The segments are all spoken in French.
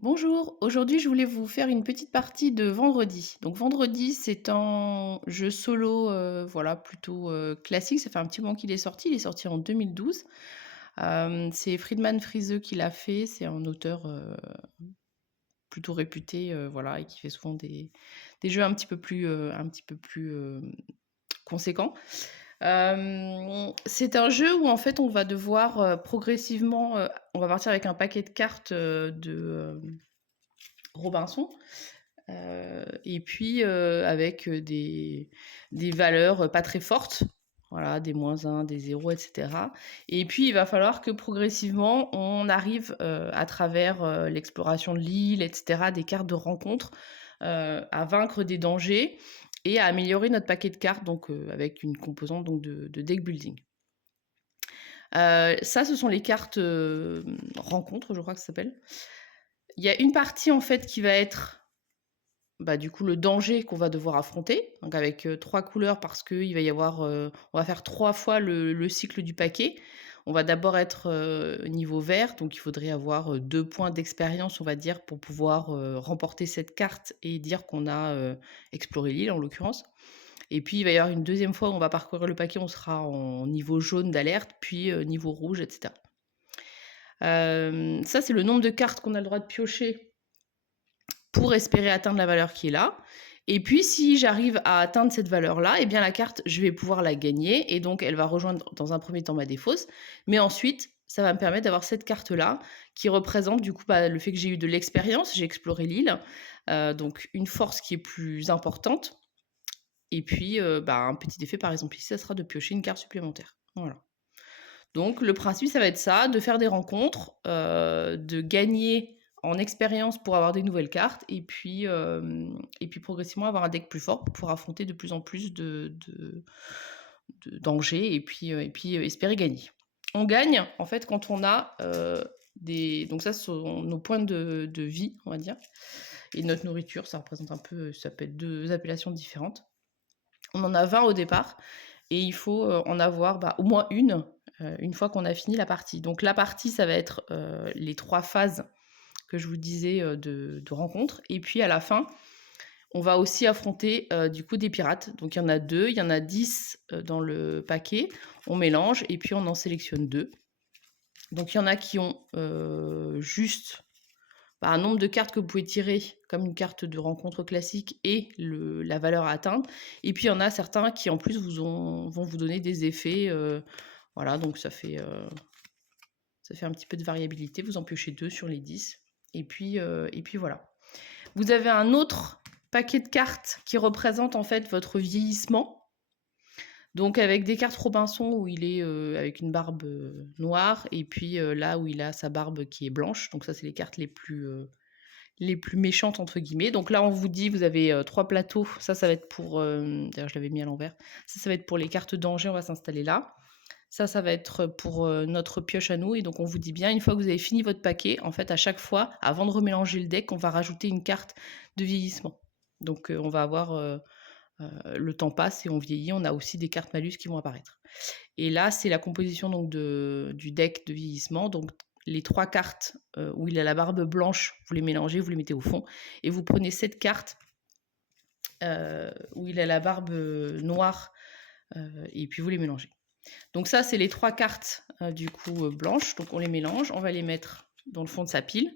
Bonjour, aujourd'hui je voulais vous faire une petite partie de Vendredi. Donc Vendredi, c'est un jeu solo, voilà, plutôt, classique. Ça fait un petit moment qu'il est sorti. Il est sorti en 2012. C'est Friedemann Friese qui l'a fait. C'est un auteur, plutôt réputé, voilà, et qui fait souvent des jeux un petit peu plus, conséquents. C'est un jeu où en fait on va devoir, progressivement, on va partir avec un paquet de cartes, Robinson. Et puis, avec, des valeurs, pas très fortes, voilà, des -1, des 0, et cetera. Et puis il va falloir que progressivement on arrive, à travers, l'exploration de l'île et cetera, des cartes de rencontre, à vaincre des dangers et à améliorer notre paquet de cartes, donc avec une composante donc de deck building. Ça, ce sont les cartes, rencontres, je crois que ça s'appelle. Il y a une partie en fait qui va être, bah, du coup, le danger qu'on va devoir affronter, donc avec, 3 couleurs parce qu'il va y avoir, on va faire 3 fois le cycle du paquet. On va d'abord être, niveau vert, donc il faudrait avoir, 2 points d'expérience, on va dire, pour pouvoir, remporter cette carte et dire qu'on a, exploré l'île, en l'occurrence. Et puis, il va y avoir une deuxième fois où on va parcourir le paquet, on sera en niveau jaune d'alerte, puis, niveau rouge, et cetera. Ça, c'est le nombre de cartes qu'on a le droit de piocher pour espérer atteindre la valeur qui est là. Et puis si j'arrive à atteindre cette valeur-là, eh bien la carte, je vais pouvoir la gagner et donc elle va rejoindre dans un premier temps ma défausse. Mais ensuite, ça va me permettre d'avoir cette carte-là qui représente du coup, bah, le fait que j'ai eu de l'expérience, j'ai exploré l'île, donc une force qui est plus importante. Et puis, bah, un petit effet par exemple ici, ça sera de piocher une carte supplémentaire. Voilà. Donc le principe, ça va être ça, de faire des rencontres, de gagner en expérience pour avoir des nouvelles cartes et puis progressivement avoir un deck plus fort pour pouvoir affronter de plus en plus de dangers et puis, espérer gagner. On gagne en fait quand on a, des donc ça ce sont nos points de vie, on va dire, et notre nourriture, ça représente un peu, ça peut être 2 appellations différentes. On en a 20 au départ et il faut, en avoir, bah, au moins une fois qu'on a fini la partie. Donc la partie, ça va être, les 3 phases que je vous disais, de rencontre et puis à la fin, on va aussi affronter, du coup des pirates. Donc il y en a 2, il y en a 10, dans le paquet. On mélange et puis on en sélectionne 2. Donc il y en a qui ont, juste, bah, un nombre de cartes que vous pouvez tirer comme une carte de rencontre classique et la valeur à atteindre. Et puis il y en a certains qui en plus vont vous donner des effets, voilà, donc ça fait un petit peu de variabilité. Vous en piochez 2 sur les 10 et puis voilà. Vous avez un autre paquet de cartes qui représente en fait votre vieillissement. Donc avec des cartes Robinson où il est, avec une barbe, noire et puis, là où il a sa barbe qui est blanche. Donc ça, c'est les cartes les plus «méchantes» entre guillemets. Donc là, on vous dit, vous avez, 3 plateaux. Ça va être pour, d'ailleurs je l'avais mis à l'envers. Ça va être pour les cartes danger, on va s'installer là. Ça va être pour, notre pioche à nous et donc on vous dit bien, une fois que vous avez fini votre paquet, en fait, à chaque fois, avant de remélanger le deck, on va rajouter une carte de vieillissement. Donc, on va avoir, le temps passe et on vieillit, on a aussi des cartes malus qui vont apparaître. Et là, c'est la composition donc du deck de vieillissement. Donc les 3 cartes, où il a la barbe blanche, vous les mélangez, vous les mettez au fond et vous prenez cette carte, où il a la barbe, noire, et puis vous les mélangez. Donc ça, c'est les 3 cartes, du coup, blanches. Donc on les mélange, on va les mettre dans le fond de sa pile.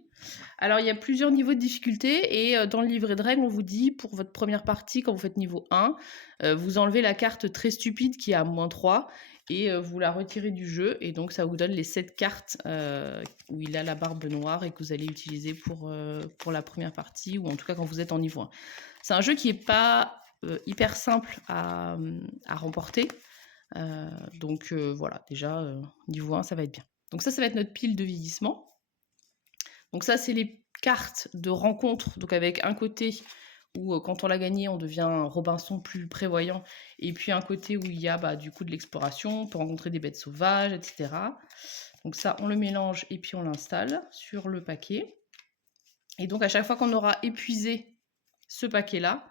Alors il y a plusieurs niveaux de difficulté et dans le livret de règles, on vous dit pour votre première partie, quand vous faites niveau 1, vous enlevez la carte très stupide qui est à -3 et vous la retirez du jeu et donc ça vous donne les 7 cartes, où il a la barbe noire et que vous allez utiliser pour la première partie ou en tout cas quand vous êtes en niveau 1. C'est un jeu qui est pas, hyper simple à remporter. Donc voilà, déjà, niveau 1, ça va être bien. Donc ça va être notre pile de vieillissement. Donc ça, c'est les cartes de rencontre, donc avec un côté où, quand on l'a gagné, on devient un Robinson plus prévoyant et puis un côté où il y a, bah, du coup de l'exploration, on peut rencontrer des bêtes sauvages et cetera. Donc ça, on le mélange et puis on l'installe sur le paquet et donc à chaque fois qu'on aura épuisé ce paquet-là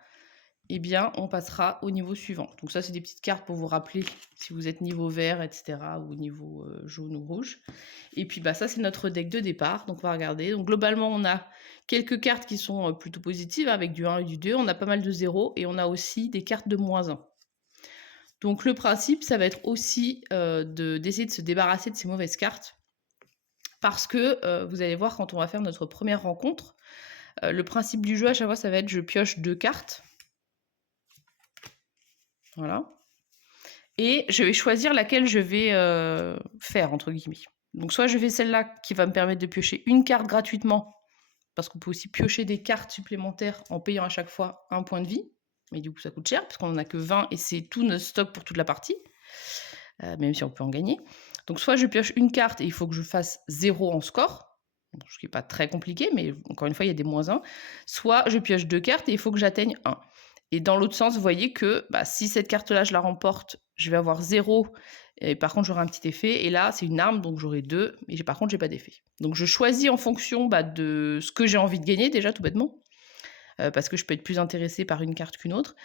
eh bien, on passera au niveau suivant. Donc ça, c'est des petites cartes pour vous rappeler si vous êtes niveau vert, etc. ou niveau jaune ou rouge. Et puis, bah, ça, c'est notre deck de départ. Donc, on va regarder. Donc, globalement, on a quelques cartes qui sont plutôt positives, avec du 1 et du 2. On a pas mal de 0 et on a aussi des cartes de -1. Donc, le principe, ça va être aussi d'essayer de se débarrasser de ces mauvaises cartes. Parce que vous allez voir, quand on va faire notre première rencontre, le principe du jeu, à chaque fois, ça va être je pioche 2 cartes. Voilà. Et je vais choisir laquelle je vais faire, entre guillemets. Donc, soit je fais celle-là qui va me permettre de piocher une carte gratuitement, parce qu'on peut aussi piocher des cartes supplémentaires en payant à chaque fois un point de vie. Mais du coup, ça coûte cher, parce qu'on n'en a que 20 et c'est tout notre stock pour toute la partie, même si on peut en gagner. Donc, soit je pioche une carte et il faut que je fasse 0 en score, ce qui n'est pas très compliqué, mais encore une fois, il y a des -1. Soit je pioche 2 cartes et il faut que j'atteigne 1. Et dans l'autre sens, vous voyez que si cette carte-là, je la remporte, je vais avoir 0. Et par contre, j'aurai un petit effet. Et là, c'est une arme, donc j'aurai 2. Mais par contre, j'ai pas d'effet. Donc, je choisis en fonction de ce que j'ai envie de gagner, déjà, tout bêtement. Parce que je peux être plus intéressée par une carte qu'une autre.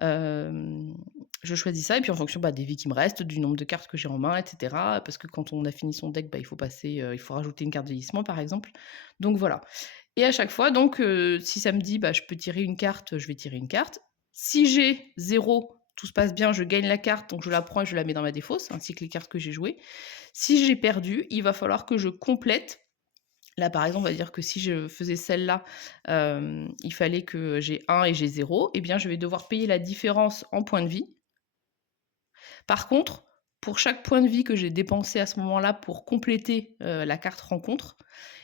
Je choisis ça. Et puis, en fonction des vies qui me restent, du nombre de cartes que j'ai en main, etc. Parce que quand on a fini son deck, il faut passer, il faut rajouter une carte de vieillissement, par exemple. Donc, voilà. Et à chaque fois, donc, si ça me dit, je peux tirer une carte, je vais tirer une carte. Si j'ai 0, tout se passe bien, je gagne la carte, donc je la prends et je la mets dans ma défausse, ainsi que les cartes que j'ai jouées. Si j'ai perdu, il va falloir que je complète. Là, par exemple, on va dire que si je faisais celle-là, il fallait que j'ai 1 et j'ai 0, eh bien, je vais devoir payer la différence en points de vie. Par contre, pour chaque point de vie que j'ai dépensé à ce moment-là pour compléter la carte rencontre,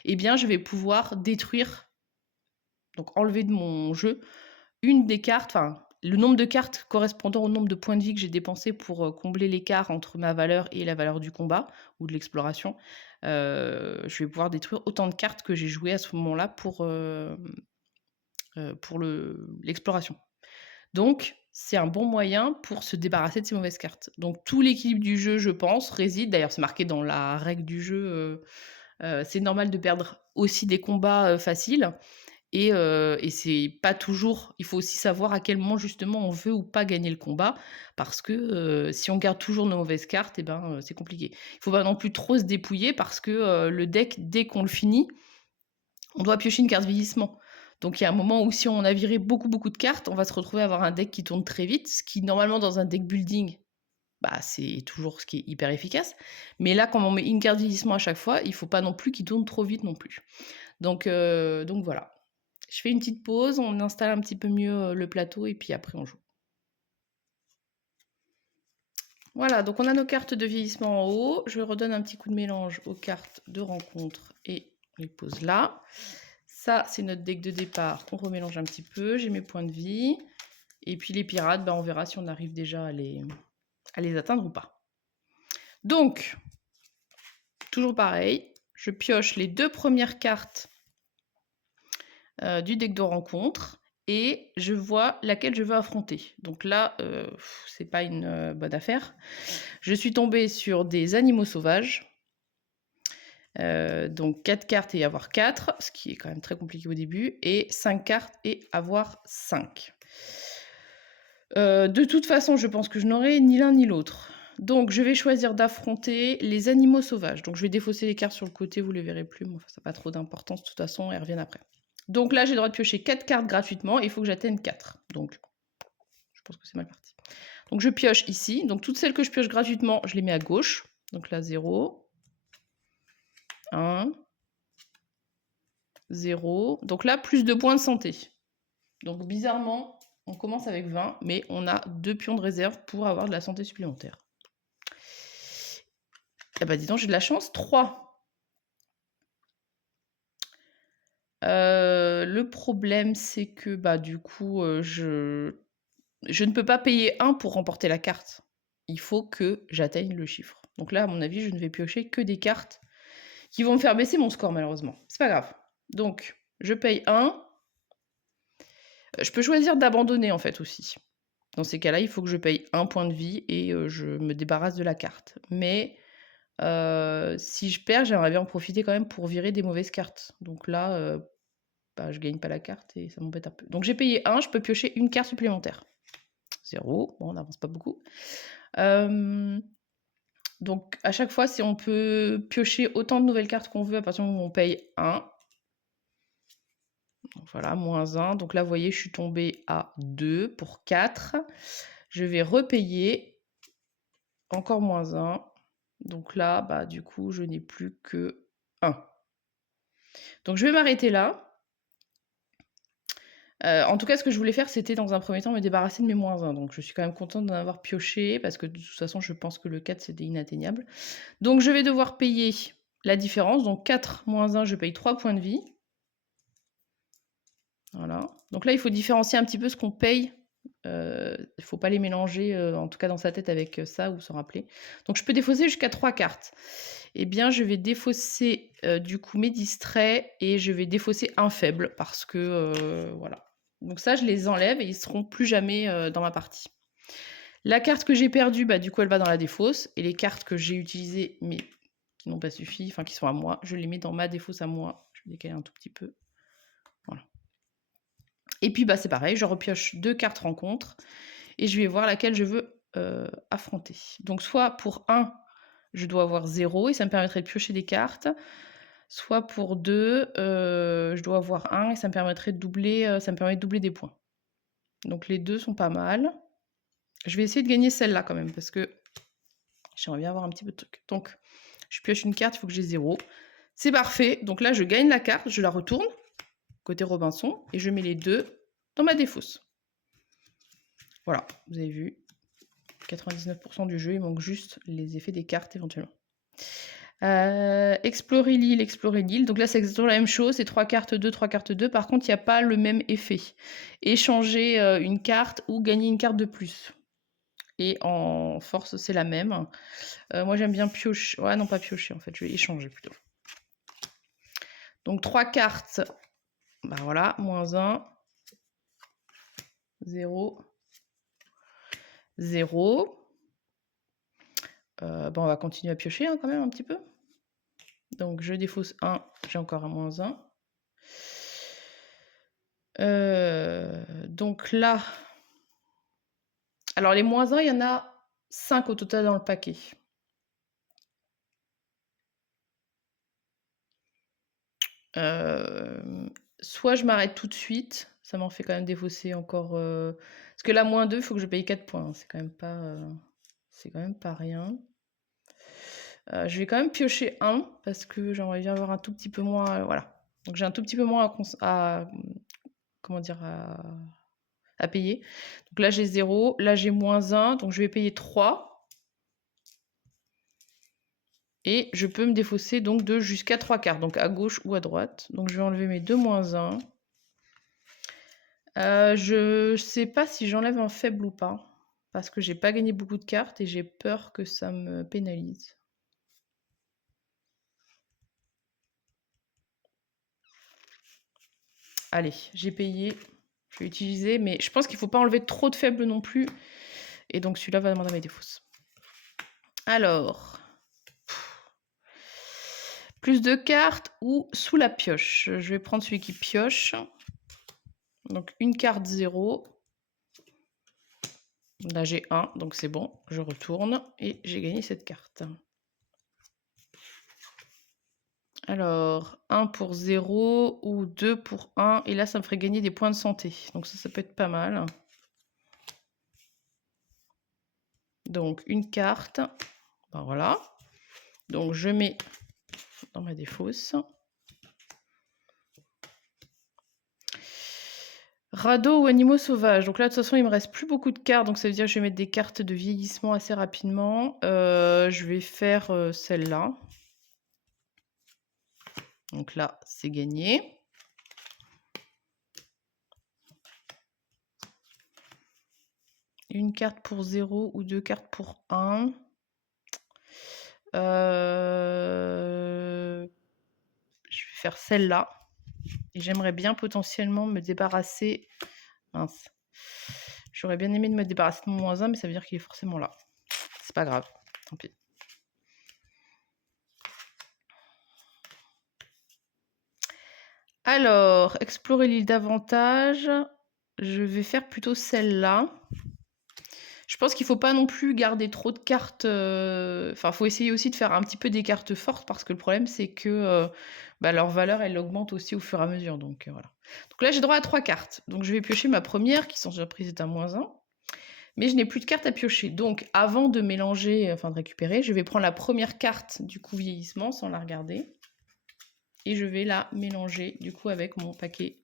eh bien, je vais pouvoir détruire, donc enlever de mon jeu, une des cartes, enfin, le nombre de cartes correspondant au nombre de points de vie que j'ai dépensé pour combler l'écart entre ma valeur et la valeur du combat ou de l'exploration. Je vais pouvoir détruire autant de cartes que j'ai jouées à ce moment-là pour l'exploration. Donc, c'est un bon moyen pour se débarrasser de ces mauvaises cartes. Donc, tout l'équilibre du jeu, je pense, réside, d'ailleurs, c'est marqué dans la règle du jeu, c'est normal de perdre aussi des combats faciles. Et c'est pas toujours, il faut aussi savoir à quel moment justement on veut ou pas gagner le combat, parce que si on garde toujours nos mauvaises cartes, c'est compliqué. Il faut pas non plus trop se dépouiller parce que le deck, dès qu'on le finit, on doit piocher une carte vieillissement. Donc il y a un moment où si on a viré beaucoup de cartes, on va se retrouver à avoir un deck qui tourne très vite, ce qui normalement dans un deck building, c'est toujours ce qui est hyper efficace. Mais là, quand on met une carte vieillissement à chaque fois, il faut pas non plus qu'il tourne trop vite non plus. Donc voilà. Je fais une petite pause, on installe un petit peu mieux le plateau et puis après on joue. Voilà, donc on a nos cartes de vieillissement en haut. Je redonne un petit coup de mélange aux cartes de rencontre et on les pose là. Ça, c'est notre deck de départ. On remélange un petit peu. J'ai mes points de vie. Et puis les pirates, on verra si on arrive déjà à les atteindre ou pas. Donc, toujours pareil. Je pioche les 2 premières cartes du deck de rencontre et je vois laquelle je veux affronter. Donc là, c'est pas une bonne affaire. Je suis tombée sur des animaux sauvages. Donc 4 cartes et avoir 4, ce qui est quand même très compliqué au début, et 5 cartes et avoir 5. De toute façon, je pense que je n'aurai ni l'un ni l'autre. Donc je vais choisir d'affronter les animaux sauvages. Donc je vais défausser les cartes sur le côté, vous les verrez plus, mais ça n'a pas trop d'importance, de toute façon, elles reviennent après. Donc là, j'ai le droit de piocher 4 cartes gratuitement et il faut que j'atteigne 4. Donc, je pense que c'est mal parti. Donc, je pioche ici. Donc, toutes celles que je pioche gratuitement, je les mets à gauche. Donc là, 0, 1, 0. Donc là, plus de points de santé. Donc, bizarrement, on commence avec 20, mais on a 2 pions de réserve pour avoir de la santé supplémentaire. Eh ben, dis donc, j'ai de la chance. 3. Le problème, c'est que, du coup, je ne peux pas payer 1 pour remporter la carte. Il faut que j'atteigne le chiffre. Donc là, à mon avis, je ne vais piocher que des cartes qui vont me faire baisser mon score, malheureusement. C'est pas grave. Donc, je paye 1. Je peux choisir d'abandonner, en fait, aussi. Dans ces cas-là, il faut que je paye 1 point de vie et je me débarrasse de la carte. Mais si je perds, j'aimerais bien en profiter quand même pour virer des mauvaises cartes. Donc là, bah, je gagne pas la carte et ça m'embête un peu. Donc j'ai payé 1, je peux piocher une carte supplémentaire. 0, bon, on n'avance pas beaucoup. Donc à chaque fois, si on peut piocher autant de nouvelles cartes qu'on veut à partir du moment où on paye 1. Donc voilà, moins 1. Donc là, vous voyez, je suis tombée à 2 pour 4. Je vais repayer. Encore moins 1. Donc là, bah, du coup, je n'ai plus que 1. Donc je vais m'arrêter là. En tout cas, ce que je voulais faire, c'était dans un premier temps me débarrasser de mes moins 1. Donc je suis quand même contente d'en avoir pioché parce que de toute façon, je pense que le 4, c'était inatteignable. Donc je vais devoir payer la différence. Donc 4 moins 1, je paye 3 points de vie. Voilà. Donc là, il faut différencier un petit peu ce qu'on paye. Il ne faut pas les mélanger, en tout cas dans sa tête, avec ça ou s'en rappeler. Donc je peux défausser jusqu'à 3 cartes. Eh bien, je vais défausser du coup mes distraits et je vais défausser un faible parce que voilà. Donc ça, je les enlève et ils seront plus jamais dans ma partie. La carte que j'ai perdue, bah, du coup, elle va dans la défausse. Et les cartes que j'ai utilisées mais qui n'ont pas suffi, enfin qui sont à moi, je les mets dans ma défausse à moi. Je vais décaler un tout petit peu. Voilà. Et puis, bah, c'est pareil, je repioche 2 cartes rencontres et je vais voir laquelle je veux affronter. Donc, soit pour 1, je dois avoir 0 et ça me permettrait de piocher des cartes. Soit pour 2, je dois avoir 1 et ça me permettrait de doubler, ça me permet de doubler des points. Donc les 2 sont pas mal. Je vais essayer de gagner celle-là quand même parce que j'aimerais bien avoir un petit peu de truc. Donc je pioche une carte, il faut que j'ai 0. C'est parfait. Donc là, je gagne la carte, je la retourne côté Robinson et je mets les 2 dans ma défausse. Voilà, vous avez vu, 99% du jeu, il manque juste les effets des cartes éventuellement. Explorer l'île. Donc là, c'est exactement la même chose. C'est 3 cartes 2, 3 cartes 2. Par contre, il n'y a pas le même effet. Échanger une carte ou gagner une carte de plus. Et en force, c'est la même. Moi, j'aime bien piocher. Ouais, non, pas piocher, en fait. Je vais échanger plutôt. Donc, 3 cartes. Bah voilà, moins 1. 0. 0. Bon, on va continuer à piocher hein, quand même un petit peu. Donc, je défausse 1. J'ai encore un moins 1. Donc là, alors les moins 1, il y en a 5 au total dans le paquet. Soit je m'arrête tout de suite, ça m'en fait quand même défausser encore. Parce que là, moins 2, il faut que je paye 4 points. Hein. C'est quand même pas rien. Je vais quand même piocher 1 parce que j'aimerais bien avoir un tout petit peu moins. Voilà. Donc j'ai un tout petit peu moins comment dire, à payer. Donc là, j'ai 0. Là, j'ai moins 1. Donc je vais payer 3. Et je peux me défausser donc de jusqu'à 3 cartes, donc à gauche ou à droite. Donc je vais enlever mes 2 moins 1. Je sais pas si j'enlève un faible ou pas. Parce que j'ai pas gagné beaucoup de cartes et j'ai peur que ça me pénalise. Allez, j'ai payé. Je vais utiliser, mais je pense qu'il faut pas enlever trop de faibles non plus. Et donc celui-là va demander mes défausses. Alors. Plus de cartes ou sous la pioche. Je vais prendre celui qui pioche. Donc une carte 0. Là j'ai 1, donc c'est bon. Je retourne et j'ai gagné cette carte. Alors, 1 pour 0 ou 2 pour 1. Et là, ça me ferait gagner des points de santé. Donc ça peut être pas mal. Donc, une carte. Ben voilà. Donc, je mets dans ma défausse. Radeau ou animaux sauvages. Donc là, de toute façon, il me reste plus beaucoup de cartes. Donc ça veut dire que je vais mettre des cartes de vieillissement assez rapidement. Je vais faire celle-là. Donc là, c'est gagné. Une carte pour 0 ou 2 cartes pour 1. Je vais faire celle-là. Et j'aimerais bien potentiellement me débarrasser... Mince. J'aurais bien aimé de me débarrasser de mon moins 1, mais ça veut dire qu'il est forcément là. C'est pas grave. Tant pis. Alors, explorer l'île davantage. Je vais faire plutôt celle-là. Je pense qu'il faut pas non plus garder trop de cartes. Enfin, faut essayer aussi de faire un petit peu des cartes fortes parce que le problème, c'est que leur valeur, elle augmente aussi au fur et à mesure. Donc voilà. Donc là, j'ai droit à 3 cartes. Donc je vais piocher ma première qui, sans surprise, est un -1. Mais je n'ai plus de cartes à piocher. Donc avant de mélanger, enfin de récupérer, je vais prendre la première carte du coup vieillissement sans la regarder. Et je vais la mélanger du coup avec mon paquet.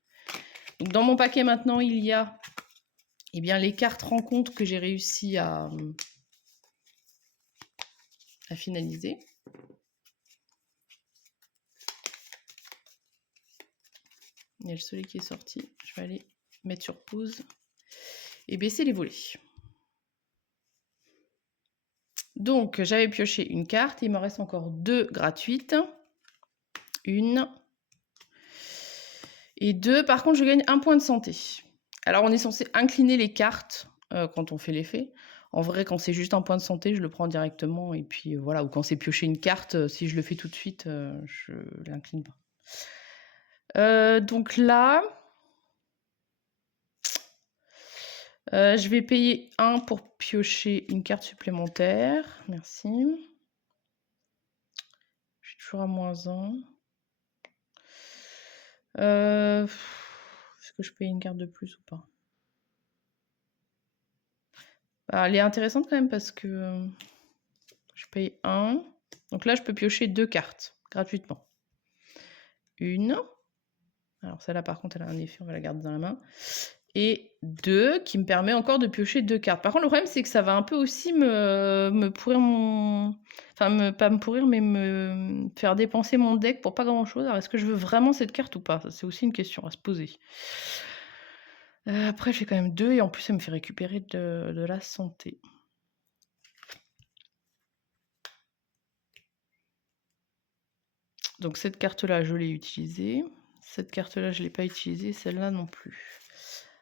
Donc dans mon paquet maintenant, il y a les cartes rencontres que j'ai réussi à finaliser. Il y a le soleil qui est sorti. Je vais aller mettre sur pause et baisser les volets. Donc, j'avais pioché une carte. Il me reste encore 2 gratuites. Une et 2. Par contre, je gagne 1 point de santé. Alors, on est censé incliner les cartes quand on fait l'effet. En vrai, quand c'est juste un point de santé, je le prends directement. Et puis voilà, ou quand c'est piocher une carte, si je le fais tout de suite, je l'incline pas. Donc là, je vais payer 1 pour piocher une carte supplémentaire. Merci. Je suis toujours à -1. Est-ce que je paye une carte de plus ou pas? Elle est intéressante quand même parce que je paye 1. Donc là, je peux piocher 2 cartes gratuitement. Une. Alors celle-là, par contre, elle a un effet, on va la garder dans la main. Et 2, qui me permet encore de piocher 2 cartes. Par contre, le problème, c'est que ça va un peu aussi me pourrir mon... Enfin, pas me pourrir, mais me faire dépenser mon deck pour pas grand-chose. Alors, est-ce que je veux vraiment cette carte ou pas? C'est aussi une question à se poser. Après, j'ai quand même 2 et en plus, ça me fait récupérer de la santé. Donc cette carte-là, je l'ai utilisée. Cette carte-là, je ne l'ai pas utilisée. Celle-là non plus.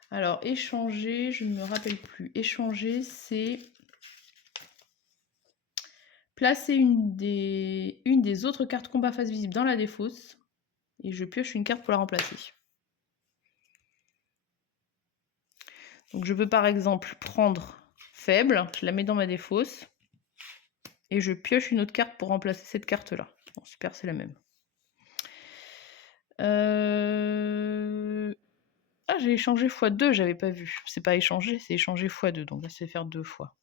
Alors, échanger, je ne me rappelle plus. Échanger, c'est placer une des autres cartes combat face visible dans la défausse. Et je pioche une carte pour la remplacer. Donc je peux par exemple prendre faible, je la mets dans ma défausse. Et je pioche une autre carte pour remplacer cette carte-là. Bon, super, c'est la même. Ah, j'ai échangé x2, j'avais pas vu. C'est pas échangé, c'est échangé x2, donc là, c'est faire 2 fois.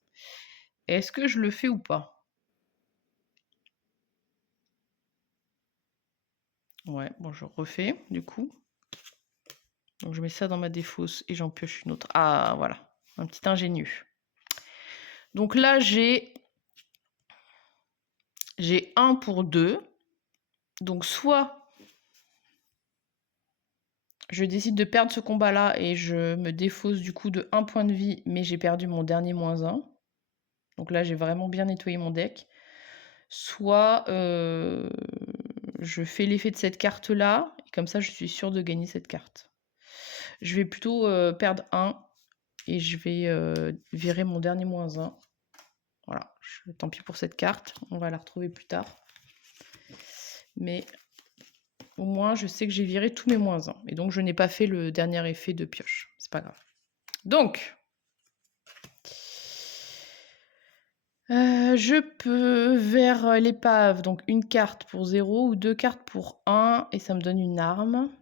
Est-ce que je le fais ou pas? Ouais, bon, je refais, du coup. Donc, je mets ça dans ma défausse et j'en pioche une autre. Ah, voilà, un petit ingénieux. Donc là, j'ai 1 pour 2. Donc, soit je décide de perdre ce combat-là et je me défausse du coup de 1 point de vie, mais j'ai perdu mon dernier -1. Donc là, j'ai vraiment bien nettoyé mon deck. Soit je fais l'effet de cette carte-là, et comme ça, je suis sûre de gagner cette carte. Je vais plutôt perdre 1, et je vais virer mon dernier -1. Voilà, tant pis pour cette carte, on va la retrouver plus tard. Mais au moins, je sais que j'ai viré tous mes -1. Et donc, je n'ai pas fait le dernier effet de pioche. C'est pas grave. Donc, je peux vers l'épave, donc une carte pour 0 ou 2 cartes pour 1, et ça me donne une arme.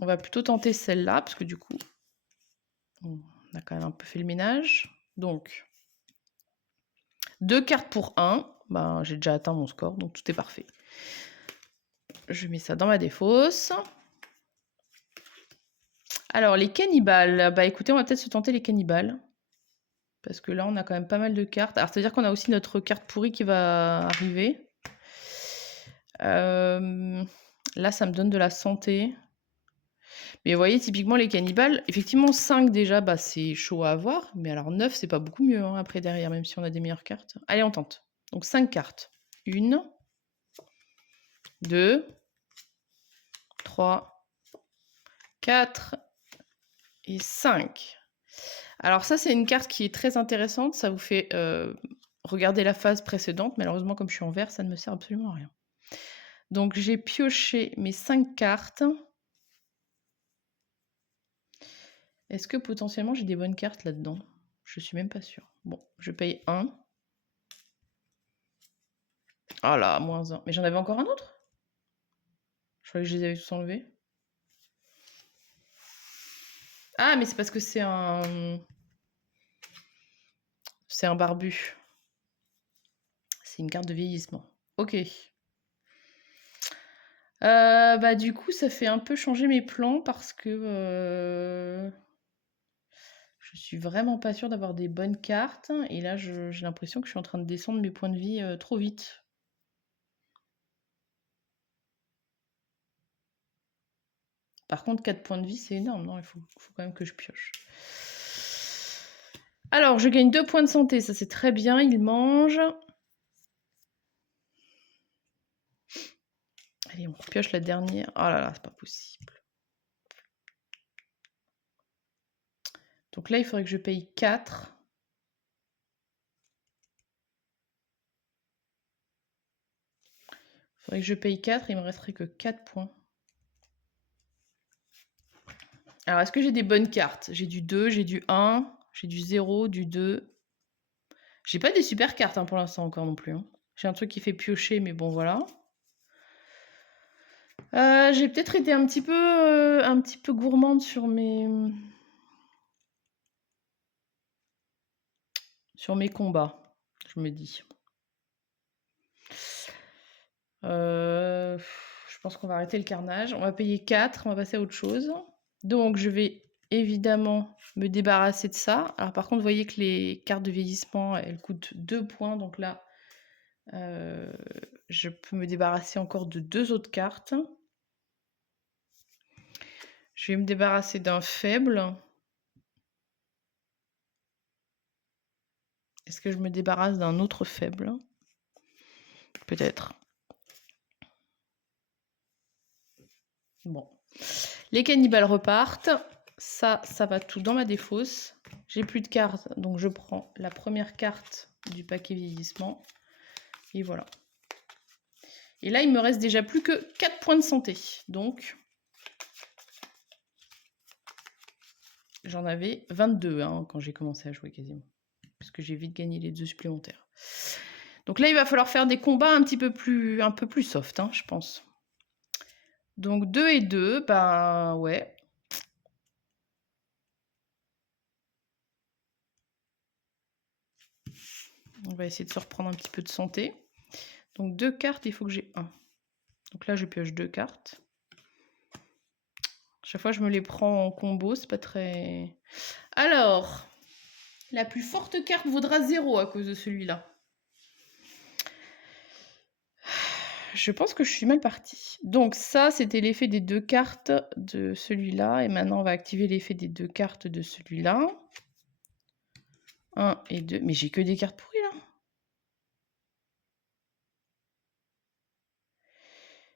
On va plutôt tenter celle-là, parce que du coup, on a quand même un peu fait le ménage. Donc, 2 cartes pour 1. Ben, j'ai déjà atteint mon score, donc tout est parfait. Je mets ça dans ma défausse. Alors, les cannibales. Bah écoutez, on va peut-être se tenter les cannibales. Parce que là, on a quand même pas mal de cartes. Alors, c'est-à-dire qu'on a aussi notre carte pourrie qui va arriver. Là, ça me donne de la santé. Mais vous voyez, typiquement, les cannibales, effectivement, 5 déjà, bah, c'est chaud à avoir. Mais alors 9, c'est pas beaucoup mieux hein, après derrière, même si on a des meilleures cartes. Allez, on tente. Donc 5 cartes. 1, 2, 3, 4 et 5. Alors ça, c'est une carte qui est très intéressante. Ça vous fait regarder la phase précédente. Malheureusement, comme je suis en vert, ça ne me sert absolument à rien. Donc j'ai pioché mes 5 cartes. Est-ce que potentiellement j'ai des bonnes cartes là-dedans? Je suis même pas sûre. Bon, je paye 1. Ah là, moins 1. Mais j'en avais encore un autre? Je croyais que je les avais tous enlevés. Ah, mais c'est parce que c'est un... C'est un barbu. C'est une carte de vieillissement. Ok. Bah du coup, ça fait un peu changer mes plans parce que je suis vraiment pas sûre d'avoir des bonnes cartes. Et là, j'ai l'impression que je suis en train de descendre mes points de vie trop vite. Par contre, 4 points de vie, c'est énorme, non? Il faut quand même que je pioche. Alors, je gagne 2 points de santé, ça c'est très bien, il mange. Allez, on pioche la dernière. Oh là là, c'est pas possible. Donc là, il faudrait que je paye 4. Il faudrait que je paye 4, il me resterait que 4 points. Alors, est-ce que j'ai des bonnes cartes? J'ai du 2, j'ai du 1, j'ai du 0, du 2. J'ai pas des super cartes hein, pour l'instant encore non plus. Hein. J'ai un truc qui fait piocher, mais bon, voilà. J'ai peut-être été un petit peu gourmande sur mes combats, je me dis. Je pense qu'on va arrêter le carnage. On va payer 4, on va passer à autre chose. Donc, je vais évidemment me débarrasser de ça. Alors, par contre, vous voyez que les cartes de vieillissement, elles coûtent 2 points. Donc là, je peux me débarrasser encore de 2 autres cartes. Je vais me débarrasser d'un faible. Est-ce que je me débarrasse d'un autre faible? Peut-être. Bon. Les cannibales repartent. Ça va tout dans ma défausse. J'ai plus de cartes, donc je prends la première carte du paquet vieillissement. Et voilà. Et là, il me reste déjà plus que 4 points de santé. Donc, j'en avais 22 hein, quand j'ai commencé à jouer quasiment. Parce que j'ai vite gagné les 2 supplémentaires. Donc là, il va falloir faire des combats un peu plus soft, hein, je pense. Donc 2 et 2, bah ouais. On va essayer de se reprendre un petit peu de santé. Donc 2 cartes, il faut que j'ai 1. Donc là, je pioche 2 cartes. Chaque fois, je me les prends en combo, c'est pas très... Alors, la plus forte carte vaudra 0 à cause de celui-là. Je pense que je suis mal partie. Donc ça, c'était l'effet des 2 cartes de celui-là. Et maintenant, on va activer l'effet des 2 cartes de celui-là. 1 et 2. Mais j'ai que des cartes pourries, là.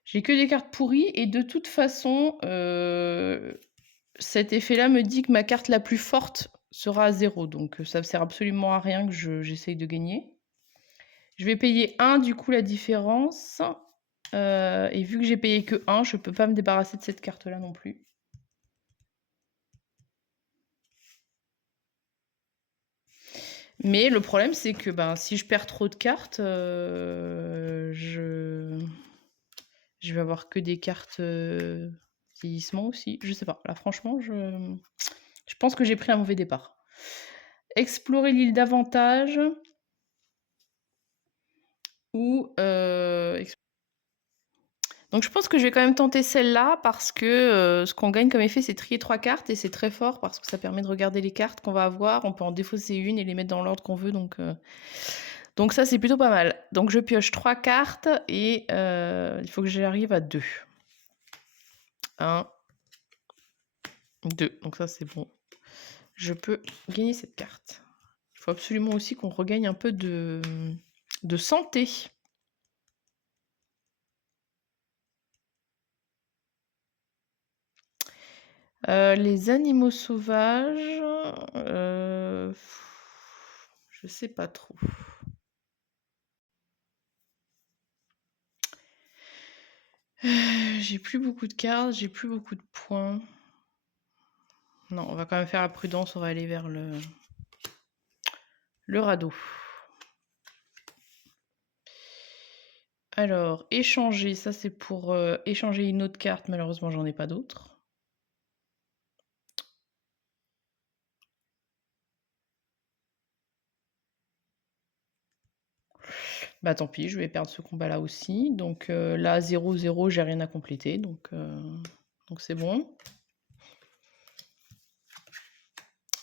J'ai que des cartes pourries. Et de toute façon, cet effet-là me dit que ma carte la plus forte sera à 0. Donc ça ne sert absolument à rien que j'essaye de gagner. Je vais payer 1 du coup la différence. Et vu que j'ai payé que 1, je ne peux pas me débarrasser de cette carte-là non plus. Mais le problème, c'est que si je perds trop de cartes, je vais avoir que des cartes vieillissement aussi. Je sais pas. Là, franchement, je pense que j'ai pris un mauvais départ. Explorer l'île davantage. Ou donc je pense que je vais quand même tenter celle-là parce que ce qu'on gagne comme effet, c'est trier 3 cartes et c'est très fort parce que ça permet de regarder les cartes qu'on va avoir. On peut en défausser une et les mettre dans l'ordre qu'on veut. Donc ça, c'est plutôt pas mal. Donc je pioche 3 cartes et il faut que j'arrive à 2. 1, 2. Donc ça, c'est bon. Je peux gagner cette carte. Il faut absolument aussi qu'on regagne un peu de santé. Les animaux sauvages, je sais pas trop. J'ai plus beaucoup de cartes, j'ai plus beaucoup de points. Non, on va quand même faire la prudence, on va aller vers le radeau. Alors, échanger, ça c'est pour échanger une autre carte, malheureusement j'en ai pas d'autres. Bah tant pis, je vais perdre ce combat-là aussi. Donc là, 0-0, j'ai rien à compléter, donc c'est bon.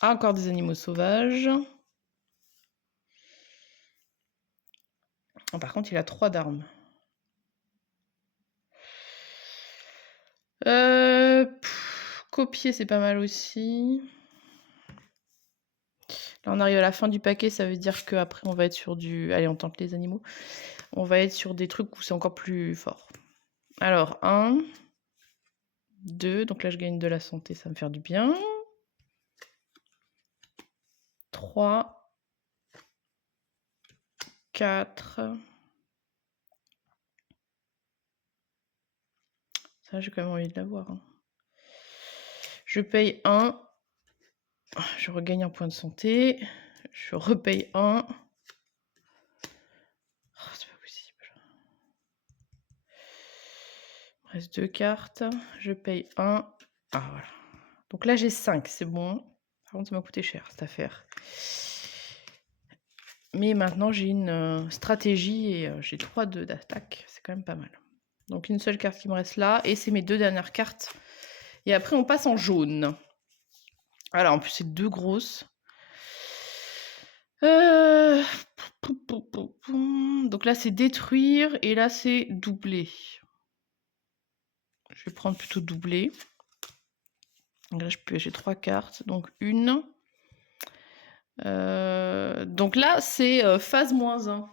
Ah, encore des animaux sauvages. Oh, par contre, il a 3 d'armes. Copier, c'est pas mal aussi. Là, on arrive à la fin du paquet, ça veut dire qu'après, on va être sur du... Allez, on tente les animaux. On va être sur des trucs où c'est encore plus fort. Alors, 1, 2, donc là, je gagne de la santé, ça va me faire du bien. 3, 4... Ça, j'ai quand même envie de l'avoir. Hein. Je paye 1. Je regagne un point de santé. Je repaye 1. Oh, c'est pas possible. Il me reste 2 cartes. Je paye 1. Ah, voilà. Donc là, j'ai 5, c'est bon. Par contre, ça m'a coûté cher, cette affaire. Mais maintenant, j'ai une stratégie et j'ai 3 d'attaque. C'est quand même pas mal. Donc, une seule carte qui me reste là. Et c'est mes 2 dernières cartes. Et après, on passe en jaune. Alors, en plus, c'est 2 grosses. Donc là, c'est détruire. Et là, c'est doubler. Je vais prendre plutôt doubler. Donc là, je peux j'ai 3 cartes. Donc, une. Donc là, c'est phase -1.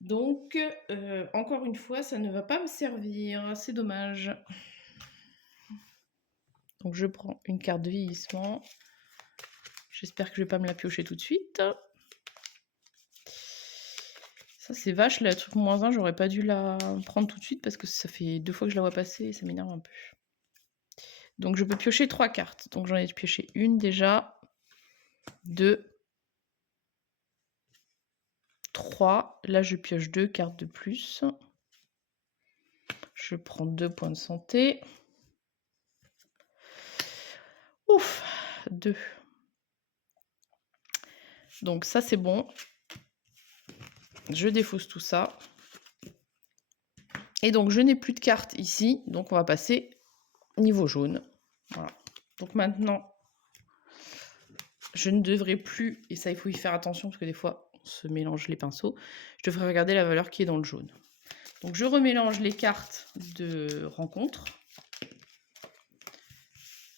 Donc, encore une fois, ça ne va pas me servir. C'est dommage. Donc, je prends une carte de vieillissement. J'espère que je ne vais pas me la piocher tout de suite. Ça, c'est vache, la truc -1. J'aurais pas dû la prendre tout de suite parce que ça fait 2 fois que je la vois passer et ça m'énerve un peu. Donc, je peux piocher 3 cartes. Donc, j'en ai pioché une déjà. 2. 3. Là, je pioche 2 cartes de plus. Je prends 2 points de santé. Ouf, 2. Donc ça, c'est bon. Je défausse tout ça. Et donc, je n'ai plus de cartes ici. Donc, on va passer niveau jaune. Voilà. Donc maintenant, je ne devrais plus, et ça, il faut y faire attention parce que des fois, on se mélange les pinceaux. Je devrais regarder la valeur qui est dans le jaune. Donc, je remélange les cartes de rencontre.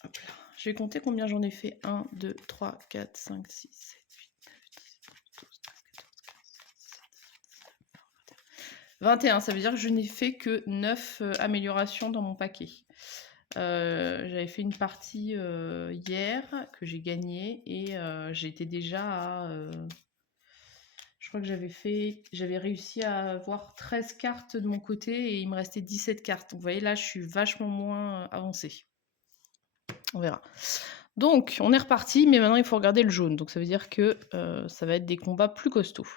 Hop là. Je vais compter combien j'en ai fait. 1, 2, 3, 4, 5, 6, 7, 8, 9, 10, 11, 12, 13, 14, 15, 16, 17, 18, 21. Ça veut dire que je n'ai fait que 9 améliorations dans mon paquet. J'avais fait une partie hier que j'ai gagnée et j'étais déjà à... je crois que j'avais réussi à avoir 13 cartes de mon côté et il me restait 17 cartes. Donc vous voyez là, je suis vachement moins avancée. On verra. Donc, on est reparti, mais maintenant il faut regarder le jaune. Donc ça veut dire que ça va être des combats plus costauds.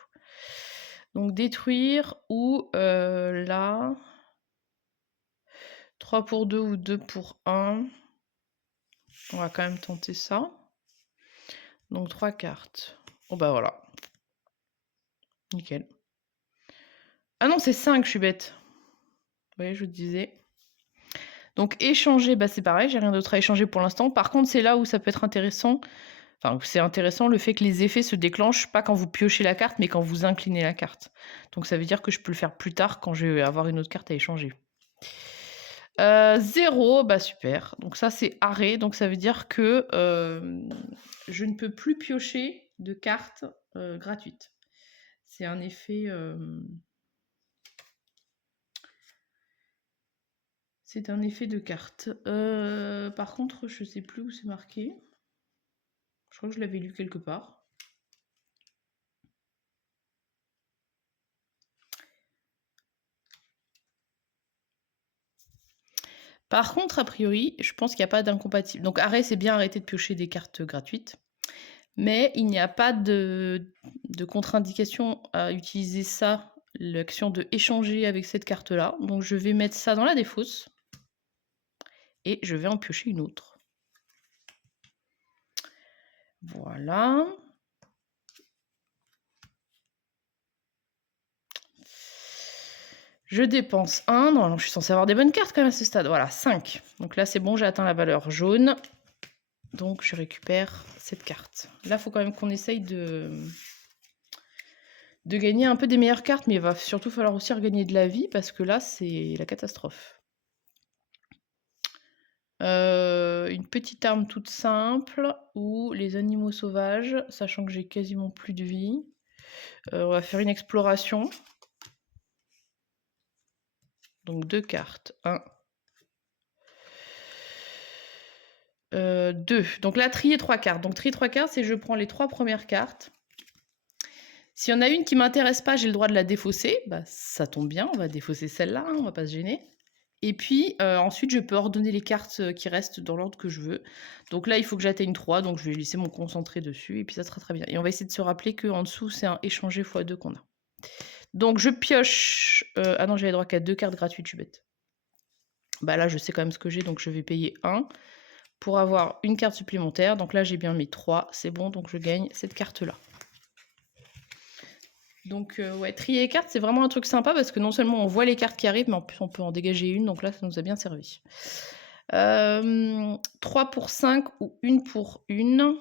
Donc détruire ou là... 3 pour 2 ou 2 pour 1. On va quand même tenter ça. Donc 3 cartes. Bon bah voilà. Nickel. Ah non, c'est 5, je suis bête. Vous voyez, je disais. Donc échanger, bah c'est pareil, j'ai rien d'autre à échanger pour l'instant. Par contre, c'est là où ça peut être intéressant. Enfin, c'est intéressant le fait que les effets se déclenchent pas quand vous piochez la carte, mais quand vous inclinez la carte. Donc ça veut dire que je peux le faire plus tard quand je vais avoir une autre carte à échanger. 0, bah super. Donc ça, c'est arrêt. Donc ça veut dire que je ne peux plus piocher de cartes gratuites. C'est un effet... C'est un effet de carte. Par contre, je sais plus où c'est marqué. Je crois que je l'avais lu quelque part. Par contre, a priori, je pense qu'il y a pas d'incompatible. Donc arrêt, c'est bien arrêter de piocher des cartes gratuites, mais il n'y a pas de contre-indication à utiliser ça, l'action de échanger avec cette carte-là. Donc je vais mettre ça dans la défausse et je vais en piocher une autre. Voilà. Je dépense 1. Non, je suis censée avoir des bonnes cartes quand même à ce stade. Voilà, 5. Donc là, c'est bon, j'ai atteint la valeur jaune. Donc je récupère cette carte. Là, il faut quand même qu'on essaye de gagner un peu des meilleures cartes, mais il va surtout falloir aussi regagner de la vie, parce que là, c'est la catastrophe. Une petite arme toute simple, ou les animaux sauvages, sachant que j'ai quasiment plus de vie. On va faire une exploration. Donc 2 cartes. 1. 2. Donc là, trier 3 cartes. Donc trier 3 cartes, c'est je prends les 3 premières cartes. S'il y en a une qui m'intéresse pas, j'ai le droit de la défausser. Bah, ça tombe bien, on va défausser celle-là, hein, on va pas se gêner. Et puis ensuite, je peux ordonner les cartes qui restent dans l'ordre que je veux. Donc là, il faut que j'atteigne 3, donc je vais laisser mon concentré dessus, et puis ça sera très bien. Et on va essayer de se rappeler qu'en dessous, c'est un échanger x2 qu'on a. Donc je pioche... ah non, j'avais droit qu'à 2 cartes gratuites, je suis bête. Bah là, je sais quand même ce que j'ai, donc je vais payer 1 pour avoir une carte supplémentaire. Donc là, j'ai bien mis 3, c'est bon, donc je gagne cette carte-là. Donc ouais, trier les cartes, c'est vraiment un truc sympa parce que non seulement on voit les cartes qui arrivent, mais en plus on peut en dégager une, donc là ça nous a bien servi. 3 pour 5 ou 1 pour 1.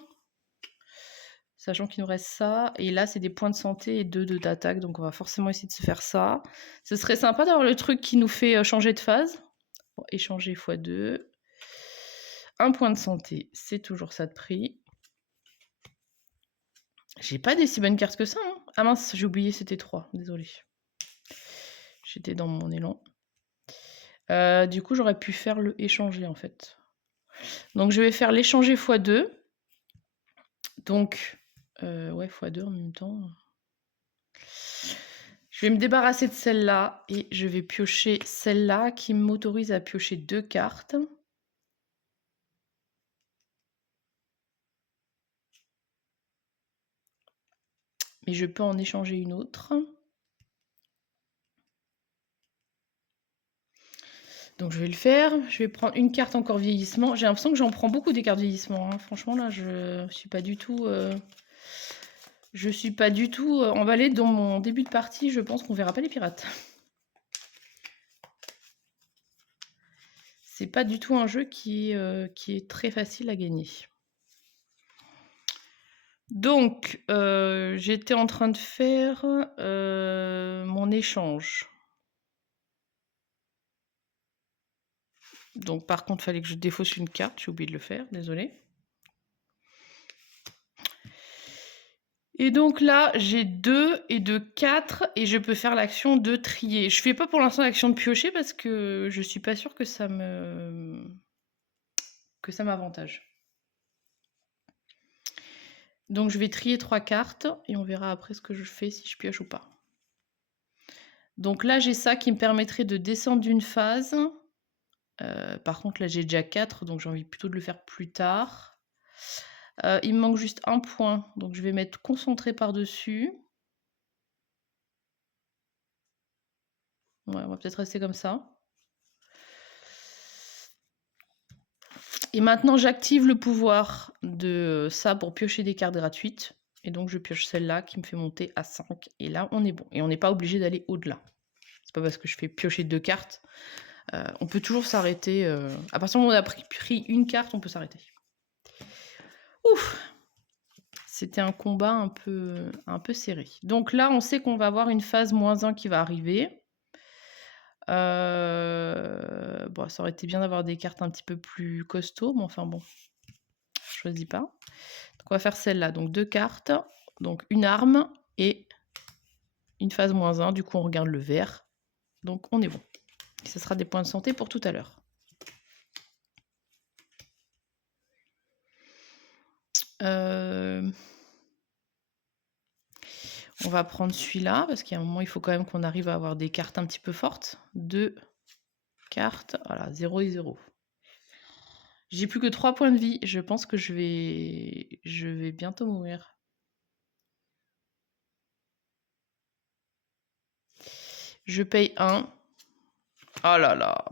Sachant qu'il nous reste ça. Et là c'est des points de santé et 2 d'attaque, donc on va forcément essayer de se faire ça. Ce serait sympa d'avoir le truc qui nous fait changer de phase. Bon, échanger x2. 1 point de santé, c'est toujours ça de prix. J'ai pas des si bonnes cartes que ça. Hein. Ah mince, j'ai oublié, c'était 3. Désolée. J'étais dans mon élan. Du coup, j'aurais pu faire le échanger en fait. Donc, je vais faire l'échanger x2. Donc, ouais, x2 en même temps. Je vais me débarrasser de celle-là et je vais piocher celle-là qui m'autorise à piocher 2 cartes. Mais je peux en échanger une autre. Donc je vais le faire. Je vais prendre une carte encore vieillissement. J'ai l'impression que j'en prends beaucoup des cartes vieillissement. Hein. Franchement, là, je suis pas du tout... Je suis pas du tout emballée dans mon début de partie. Je pense qu'on verra pas les pirates. C'est pas du tout un jeu qui est très facile à gagner. Donc, j'étais en train de faire mon échange. Donc, par contre, il fallait que je défausse une carte. J'ai oublié de le faire, désolé. Et donc là, j'ai 2 et 2, 4. Et je peux faire l'action de trier. Je fais pas pour l'instant l'action de piocher parce que je suis pas sûre que ça m'avantage. Donc, je vais trier 3 cartes. Et on verra après ce que je fais, si je pioche ou pas. Donc là, j'ai ça qui me permettrait de descendre d'une phase. Par contre, là, j'ai déjà 4, donc j'ai envie plutôt de le faire plus tard. Il me manque juste un point, donc je vais mettre concentré par-dessus. Ouais, on va peut-être rester comme ça. Et maintenant, j'active le pouvoir de ça pour piocher des cartes gratuites. Et donc, je pioche celle-là qui me fait monter à 5. Et là, on est bon. Et on n'est pas obligé d'aller au-delà. C'est pas parce que je fais piocher 2 cartes. On peut toujours s'arrêter. À partir du moment où on a pris une carte, on peut s'arrêter. Ouf! C'était un combat un peu serré. Donc là, on sait qu'on va avoir une phase -1 qui va arriver. Bon, ça aurait été bien d'avoir des cartes un petit peu plus costauds, mais enfin bon, je choisis pas. Donc on va faire celle-là. Donc 2 cartes, donc une arme et une phase -1. Du coup, on regarde le vert. Donc on est bon. Et ce sera des points de santé pour tout à l'heure. On va prendre celui-là, parce qu'à un moment, il faut quand même qu'on arrive à avoir des cartes un petit peu fortes. 2, carte. Voilà, 0 et 0. J'ai plus que 3 points de vie. Je pense que je vais bientôt mourir. Je paye 1. Oh là là.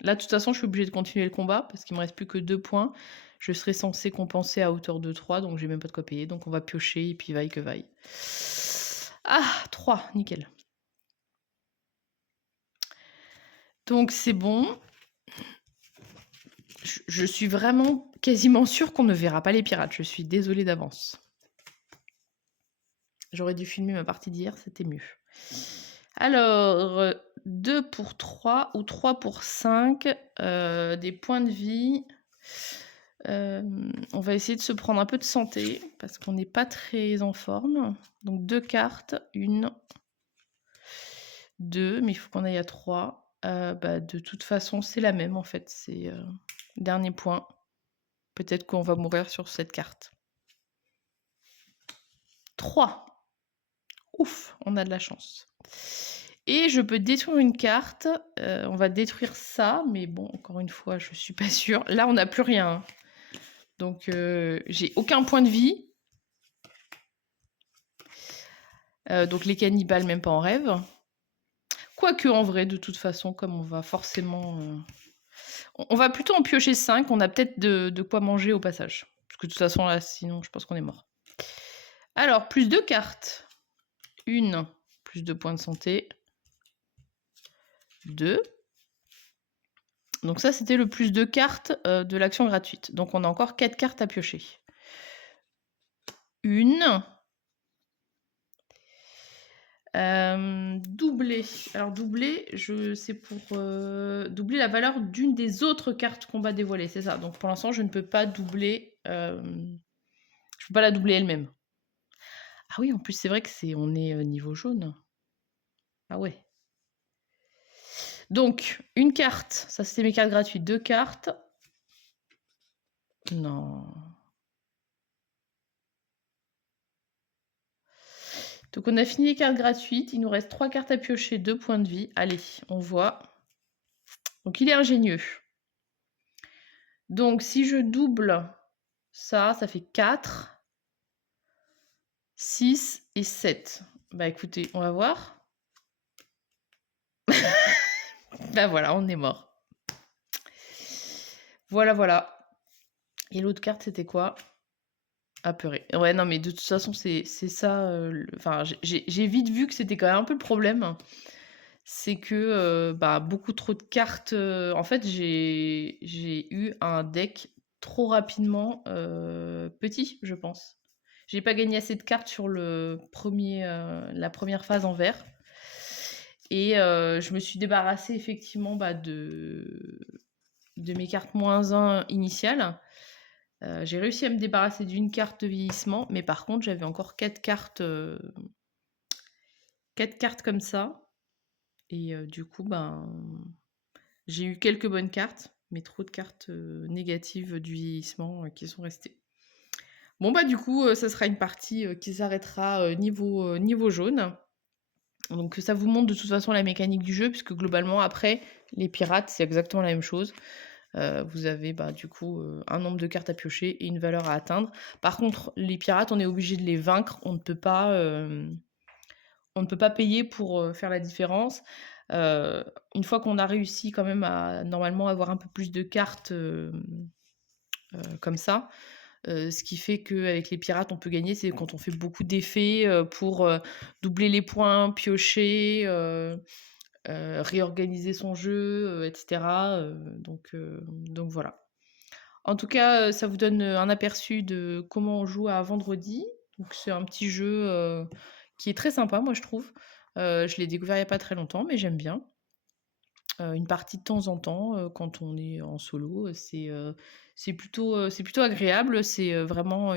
Là, de toute façon, je suis obligée de continuer le combat parce qu'il me reste plus que 2 points. Je serais censée compenser à hauteur de 3, donc j'ai même pas de quoi payer. Donc on va piocher et puis vaille que vaille. Ah, 3, nickel. Donc c'est bon. Je suis vraiment quasiment sûre qu'on ne verra pas les pirates. Je suis désolée d'avance. J'aurais dû filmer ma partie d'hier, c'était mieux. Alors, 2 pour 3 ou 3 pour 5. Des points de vie. On va essayer de se prendre un peu de santé parce qu'on n'est pas très en forme. Donc 2 cartes. 1, 2, mais il faut qu'on aille à 3. De toute façon, c'est la même en fait. C'est dernier point. Peut-être qu'on va mourir sur cette carte. 3. Ouf, on a de la chance. Et je peux détruire une carte. On va détruire ça, mais bon, encore une fois, je suis pas sûre. Là, on n'a plus rien. Donc, j'ai aucun point de vie. Donc, les cannibales, même pas en rêve. Quoique, en vrai, de toute façon, comme on va forcément... On va plutôt en piocher 5. On a peut-être de quoi manger au passage. Parce que de toute façon, là, sinon, je pense qu'on est mort. Alors, plus 2 cartes. 1, plus 2 points de santé. 2. Donc ça, c'était le plus 2 cartes de l'action gratuite. Donc on a encore 4 cartes à piocher. 1. Doubler. Alors doubler, c'est pour doubler la valeur d'une des autres cartes combat dévoilées, c'est ça. Donc pour l'instant, je ne peux pas doubler... je peux pas la doubler elle-même. Ah oui, en plus, c'est vrai que on est niveau jaune. Ah ouais. Donc, une carte. Ça, c'était mes cartes gratuites. 2 cartes. Non. Donc, on a fini les cartes gratuites. Il nous reste 3 cartes à piocher, 2 points de vie. Allez, on voit. Donc, il est ingénieux. Donc, si je double ça, ça fait 4, 6 et 7. Bah, écoutez, on va voir. Bah, voilà, on est mort. Voilà, voilà. Et l'autre carte, c'était quoi? Ah, purée. Ouais, non, mais de toute façon, c'est ça. Enfin, j'ai vite vu que c'était quand même un peu le problème. C'est que beaucoup trop de cartes. En fait, j'ai eu un deck trop rapidement petit, je pense. J'ai pas gagné assez de cartes sur la première phase en vert. Et je me suis débarrassée effectivement de mes cartes -1 initiales. J'ai réussi à me débarrasser d'une carte de vieillissement, mais par contre, j'avais encore 4 cartes comme ça. Et du coup, j'ai eu quelques bonnes cartes, mais trop de cartes négatives du vieillissement qui sont restées. Bon, du coup, ça sera une partie qui s'arrêtera niveau jaune. Donc ça vous montre de toute façon la mécanique du jeu, puisque globalement, après, les pirates, c'est exactement la même chose. Vous avez du coup un nombre de cartes à piocher et une valeur à atteindre. Par contre, les pirates, on est obligé de les vaincre. On ne peut pas payer pour faire la différence. Une fois qu'on a réussi quand même à normalement avoir un peu plus de cartes comme ça, ce qui fait qu'avec les pirates, on peut gagner, c'est quand on fait beaucoup d'effets pour doubler les points, piocher, réorganiser son jeu, etc. Donc voilà. En tout cas, ça vous donne un aperçu de comment on joue à Vendredi. Donc c'est un petit jeu qui est très sympa, moi je trouve. Je l'ai découvert il n'y a pas très longtemps, mais j'aime bien. une partie de temps en temps, quand on est en solo, c'est plutôt agréable. C'est, vraiment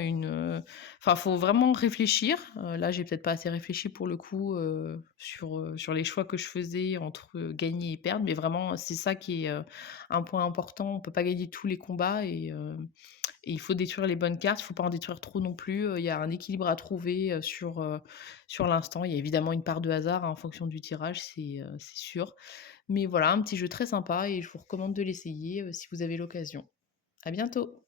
enfin, faut vraiment réfléchir. Là, j'ai peut-être pas assez réfléchi pour le coup, sur les choix que je faisais entre, gagner et perdre, mais vraiment, c'est ça qui est, un point important. On peut pas gagner tous les combats et il faut détruire les bonnes cartes, il faut pas en détruire trop non plus, il y a un équilibre à trouver, sur l'instant. Il y a évidemment une part de hasard, hein, en fonction du tirage, c'est sûr. Mais voilà, un petit jeu très sympa et je vous recommande de l'essayer, si vous avez l'occasion. À bientôt.